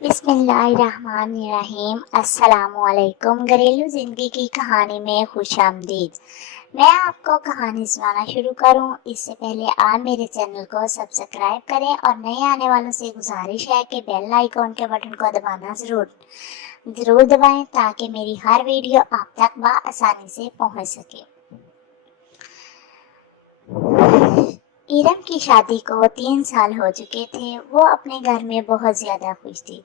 बिस्मिल्लाहिर्रहमानिर्रहीम। अस्सलामुअलैकुम। घरेलू जिंदगी की कहानी में खुशामदीद। मैं आपको कहानी सुनाना शुरू करूं इससे पहले आप मेरे चैनल को सब्सक्राइब करें और नए आने वालों से गुजारिश है कि बेल आइकॉन के बटन को दबाना जरूर दबाएं ताकि मेरी हर वीडियो आप तक बआसानी से पहुंच सके। इरम की शादी को 3 साल हो चुके थे। वो अपने घर में बहुत ज्यादा खुश थी।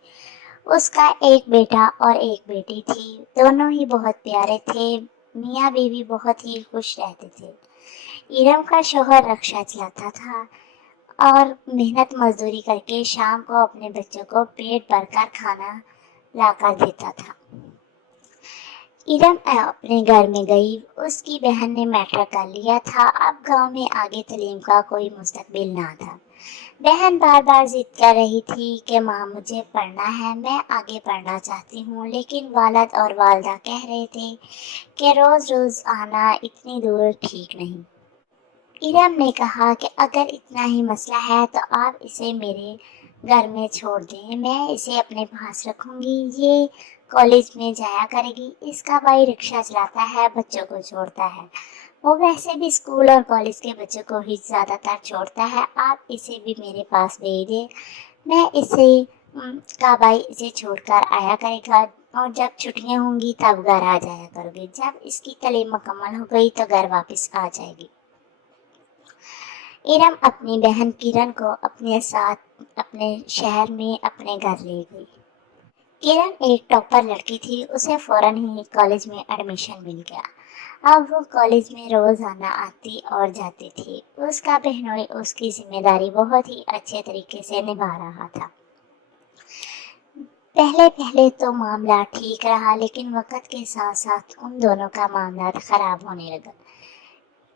उसका एक बेटा और एक बेटी थी। दोनों ही बहुत प्यारे थे। मियाँ बीवी बहुत ही खुश रहते थे। इरम का शौहर रिक्शा चलाता था और मेहनत मजदूरी करके शाम को अपने बच्चों को पेट भरकर खाना लाकर देता था। इरम अपने घर में गई। उसकी बहन ने मैट्रिक कर लिया था। अब गांव में आगे तालीम का कोई मुस्तकबिल ना था। बहन बार बार जिद कर रही थी कि माँ मुझे पढ़ना है, मैं आगे पढ़ना चाहती हूँ, लेकिन वालिद और वालिदा कह रहे थे कि रोज रोज आना इतनी दूर ठीक नहीं। इरम ने कहा कि अगर इतना ही मसला है तो आप इसे मेरे घर में छोड़ दें, मैं इसे अपने पास रखूंगी। ये कॉलेज में जाया करेगी। इसका भाई रिक्शा चलाता है, बच्चों को छोड़ता है। वो वैसे भी स्कूल और कॉलेज के बच्चों को ही ज्यादातर छोड़ता है। आप इसे भी मेरे पास भेज दें। मैं इसे का भाई इसे छोड़कर आया करेगा और जब छुट्टियां होंगी तब घर आ जाया करोगे। जब इसकी तालीम मुकम्मल हो गई तो घर वापस आ जाएगी। इरम अपनी बहन किरण को अपने साथ अपने शहर में अपने घर ले गई। किरण एक टॉपर लड़की थी। उसे फौरन ही कॉलेज में एडमिशन मिल गया। अब वो कॉलेज में रोजाना आती और जाती थी। उसका बहनोई उसकी जिम्मेदारी बहुत ही अच्छे तरीके से निभा रहा था। पहले पहले तो मामला ठीक रहा, लेकिन वक्त के साथ साथ उन दोनों का मामला खराब होने लगा।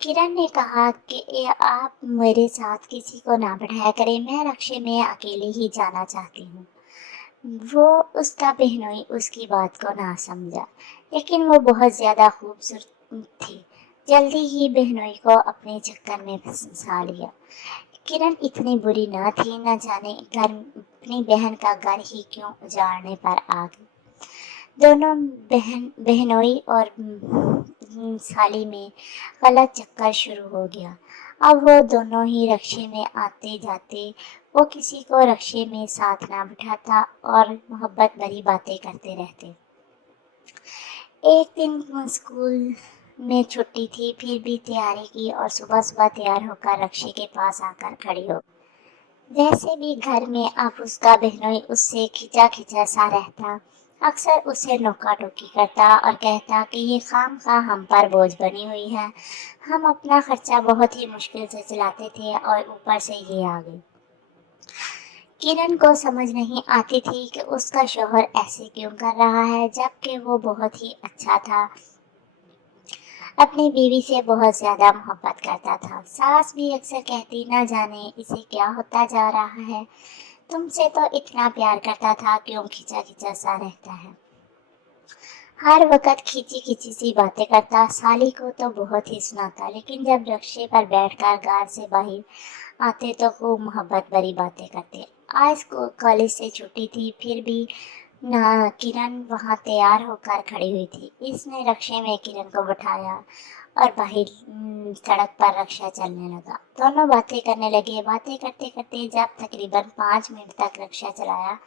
किरण ने कहा कि आप मेरे साथ किसी को ना बैठाया करें, मैं रिक्शे में अकेले ही जाना चाहती हूँ। वो उसका बहनोई उसकी बात को ना समझा, लेकिन वो बहुत ज्यादा खूबसूरत थी। जल्दी ही बहनोई को अपने चक्कर में फंसा लिया। किरण इतनी बुरी न थी, न जाने घर अपनी बहन का घर ही क्यों उजाड़ने पर आ गई। दोनों बहनोई और साली में गलत चक्कर शुरू हो गया। अब वो दोनों ही रिक्शे में आते जाते। वो किसी को रिक्शे में साथ ना बिठाता और मोहब्बत भरी बातें करते रहते। एक दिन स्कूल में छुट्टी थी, फिर भी तैयारी की और सुबह सुबह तैयार होकर रिक्शे के पास आकर खड़ी हो। वैसे भी घर में अब उसका बहनोई उससे खिंचा खिंचा सा रहता। अक्सर उसे नोका टोकी करता और कहता कि ये खामखा हम पर बोझ बनी हुई है। हम अपना खर्चा बहुत ही मुश्किल से चलाते थे और ऊपर से ये आ गई। किरण को समझ नहीं आती थी कि उसका शौहर ऐसे क्यों कर रहा है, जबकि वो बहुत ही अच्छा था। अपनी बीवी से बहुत ज्यादा मोहब्बत करता था। सास भी अक्सर कहती, ना जाने इसे क्या होता जा रहा है, तुमसे तो इतना प्यार करता था, क्यों खिंचा खिंचा सा रहता है। हर वक्त खींची खींची सी बातें करता। साली को तो बहुत ही सुनाता, लेकिन जब रिक्शे पर बैठकर घर से बाहर आते तो खूब मोहब्बत भरी बातें करते। आज कॉलेज से छुट्टी थी, फिर भी ना किरण वहां तैयार होकर खड़ी हुई थी। इसने रिक्शे में किरण को बिठाया और बाहर सड़क पर रिक्शा चलने लगा। दोनों बातें करने लगे। बातें करते करते जब तकरीबन 5 मिनट तक रिक्शा चलाया,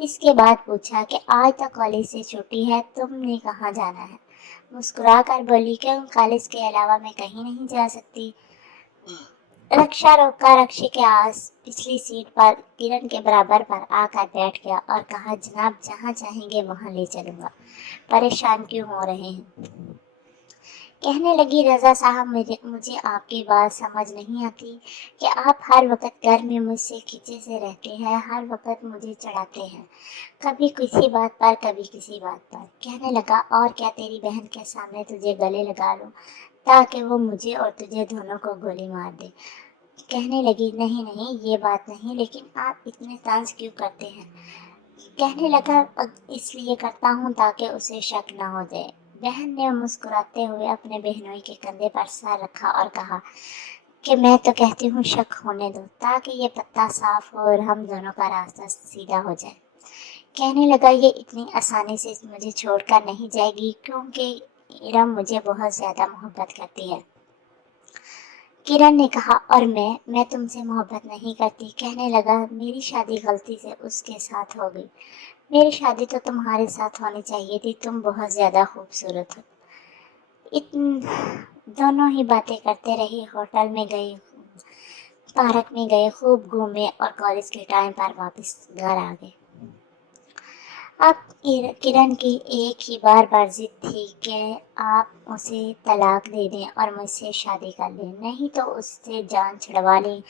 इसके बाद पूछा कि आज तो कॉलेज से छुट्टी है, तुमने कहाँ जाना है। मुस्कुरा कर बोली, क्यों, कॉलेज के अलावा मैं कहीं नहीं जा सकती। रिक्शा रोका। रिक्शे के आस पिछली सीट पर किरण के बराबर पर आकर बैठ गया और कहा, जनाब जहाँ चाहेंगे वहाँ ले चलूंगा, परेशान क्यों हो रहे हैं। कहने लगी, रजा साहब मुझे आपकी बात समझ नहीं आती कि आप हर वक्त घर में मुझसे खींचे से रहते हैं, हर वक्त मुझे चढ़ाते हैं, कभी किसी बात पर कभी किसी बात पर। कहने लगा, और क्या तेरी बहन के सामने तुझे गले लगा लूं ताकि वो मुझे और तुझे दोनों को गोली मार दे। कहने लगी, नहीं नहीं ये बात नहीं, लेकिन आप इतने तंज क्यों करते हैं। कहने लगा, इसलिए करता हूँ ताकि उसे शक न हो जाए। बहन ने मुस्कुराते हुए अपने बहनोई के कंधे पर सर रखा और कहा कि मैं तो कहती हूँ शक होने दो, ताकि ये पत्ता साफ हो और हम दोनों का रास्ता सीधा हो जाए। کہنے لگا یہ اتنی آسانی سے مجھے چھوڑ کر نہیں جائے گی کیونکہ ارم مجھے بہت زیادہ محبت کرتی ہے۔ کرن نے کہا اور میں تم سے محبت نہیں کرتی۔ کہنے لگا میری شادی غلطی سے اس کے ساتھ ہو گئی، میری شادی تو تمہارے ساتھ ہونی چاہیے تھی، تم بہت زیادہ خوبصورت ہو۔ دونوں ہی باتیں کرتے رہے، ہوٹل میں گئے، پارک میں گئے، خوب گھومے اور کالج کے ٹائم پر واپس گھر آ گئے۔ اب کرن کی ایک ہی بار ضد تھی کہ آپ اسے طلاق دے دیں اور مجھ سے شادی کر لیں، نہیں تو اس سے جان چھڑوا لیں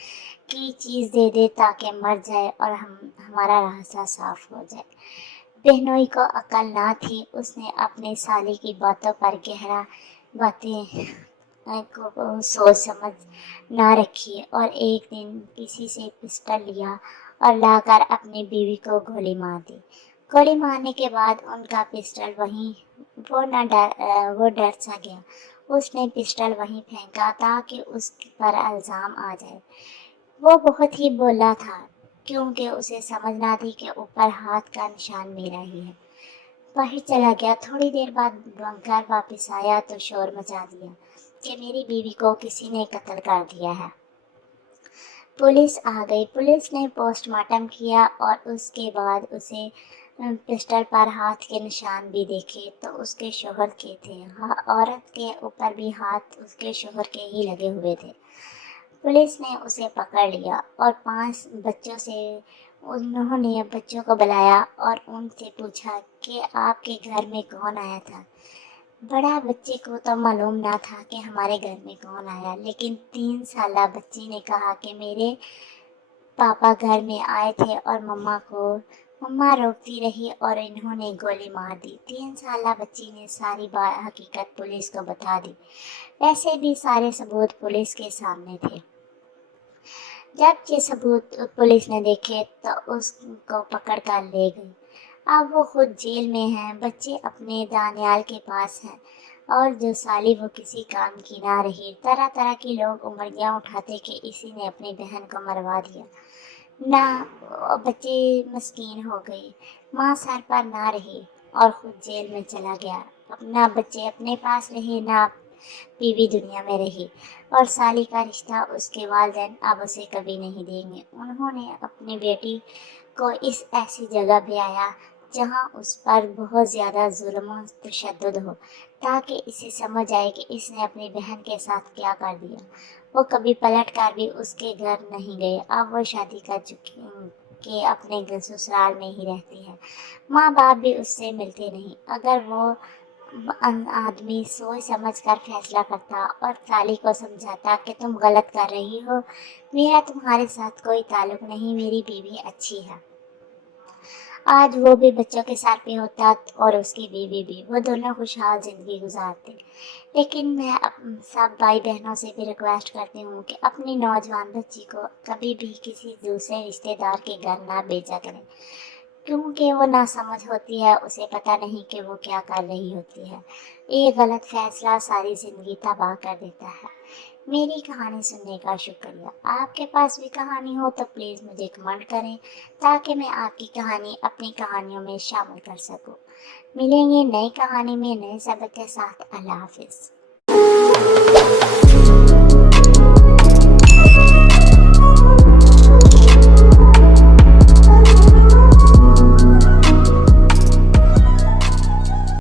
کی چیز دے دے تاکہ مر جائے اور ہمارا راستہ صاف ہو جائے۔ بہنوئی کو عقل نہ تھی، اس نے اپنے سالی کی باتوں پر گہرا باتیں کو سوچ سمجھ نہ رکھی اور ایک دن کسی سے پسٹل لیا اور لا کر اپنی بیوی کو گولی مار دی۔ گولی مارنے کے بعد ان کا پسٹل وہ ڈر سا گیا، اس نے پسٹل وہیں پھینکا تاکہ اس پر الزام آ جائے۔ وہ بہت ہی بولا تھا کیونکہ اسے سمجھ نہ تھی کہ اوپر ہاتھ کا نشان میرا ہی ہے۔ باہر چلا گیا، تھوڑی دیر بعد گھر واپس آیا تو شور مچا دیا کہ میری بیوی کو کسی نے قتل کر دیا ہے۔ پولیس آ گئی، پولیس نے پوسٹ مارٹم کیا اور اس کے بعد اسے پسٹل پر ہاتھ کے نشان بھی دیکھے تو اس کے شوہر کے تھے، عورت کے اوپر بھی ہاتھ اس کے شوہر کے ہی لگے ہوئے تھے۔ پولیس نے اسے پکڑ لیا اور 5 بچوں سے انہوں نے بچوں کو بلایا اور ان سے پوچھا کہ آپ کے گھر میں کون آیا تھا۔ بڑا بچے کو تو معلوم نہ تھا کہ ہمارے گھر میں کون آیا، لیکن 3 سالہ بچی نے کہا کہ میرے پاپا گھر میں آئے تھے اور مما روکتی رہی اور انہوں نے گولی مار دی۔ 3 سالہ بچی نے ساری حقیقت پولیس کو بتا دی۔ ویسے بھی سارے ثبوت پولیس کے سامنے تھے۔ جب یہ ثبوت پولیس نے دیکھے تو اس کو پکڑ کر لے گئی۔ اب وہ خود جیل میں ہے، بچے اپنے دانیال کے پاس ہیں اور جو سالی وہ کسی کام کی نہ رہی۔ طرح طرح کے لوگ انگلیاں اٹھاتے کہ اسی نے اپنی بہن کو مروا دیا۔ نہ بچے مسکین ہو گئے، ماں سر پر نہ رہی اور خود جیل میں چلا گیا۔ نہ بچے اپنے پاس رہے، نہ بیوی دنیا میں رہی، اور سالی کا رشتہ اس کے والدین اب اسے کبھی نہیں دیں گے۔ انہوں نے اپنی بیٹی کو اس ایسی جگہ بھیجا جہاں اس پر بہت زیادہ ظلم و تشدد ہو تاکہ اسے سمجھ آئے کہ اس نے اپنی بہن کے ساتھ کیا کر دیا۔ وہ کبھی پلٹ کر بھی اس کے گھر نہیں گئے، اب وہ شادی کر چکی کہ اپنے سسرال میں ہی رہتی ہے۔ ماں باپ بھی اس سے ملتے نہیں۔ اگر وہ آدمی سوچ سمجھ کر فیصلہ کرتا اور سالی کو سمجھاتا کہ تم غلط کر رہی ہو، میرا تمہارے ساتھ کوئی تعلق نہیں، میری بیوی اچھی ہے، آج وہ بھی بچوں کے ساتھ بھی ہوتا اور اس کی بیوی بھی، وہ دونوں خوشحال زندگی گزارتے۔ لیکن میں سب بھائی بہنوں سے بھی ریکویسٹ کرتی ہوں کہ اپنی نوجوان بچی کو کبھی بھی کسی دوسرے رشتہ دار کے گھر نہ بھیجا کریں، کیونکہ وہ ناسمجھ ہوتی ہے، اسے پتہ نہیں کہ وہ کیا کر رہی ہوتی ہے۔ ایک غلط فیصلہ ساری زندگی تباہ کر دیتا ہے۔ میری کہانی سننے کا شکریہ۔ آپ کے پاس بھی کہانی ہو تو پلیز مجھے کمنٹ کریں تاکہ میں آپ کی کہانی اپنی کہانیوں میں شامل کر سکوں۔ ملیں گے نئی کہانی میں نئے سبق کے ساتھ۔ اللہ حافظ۔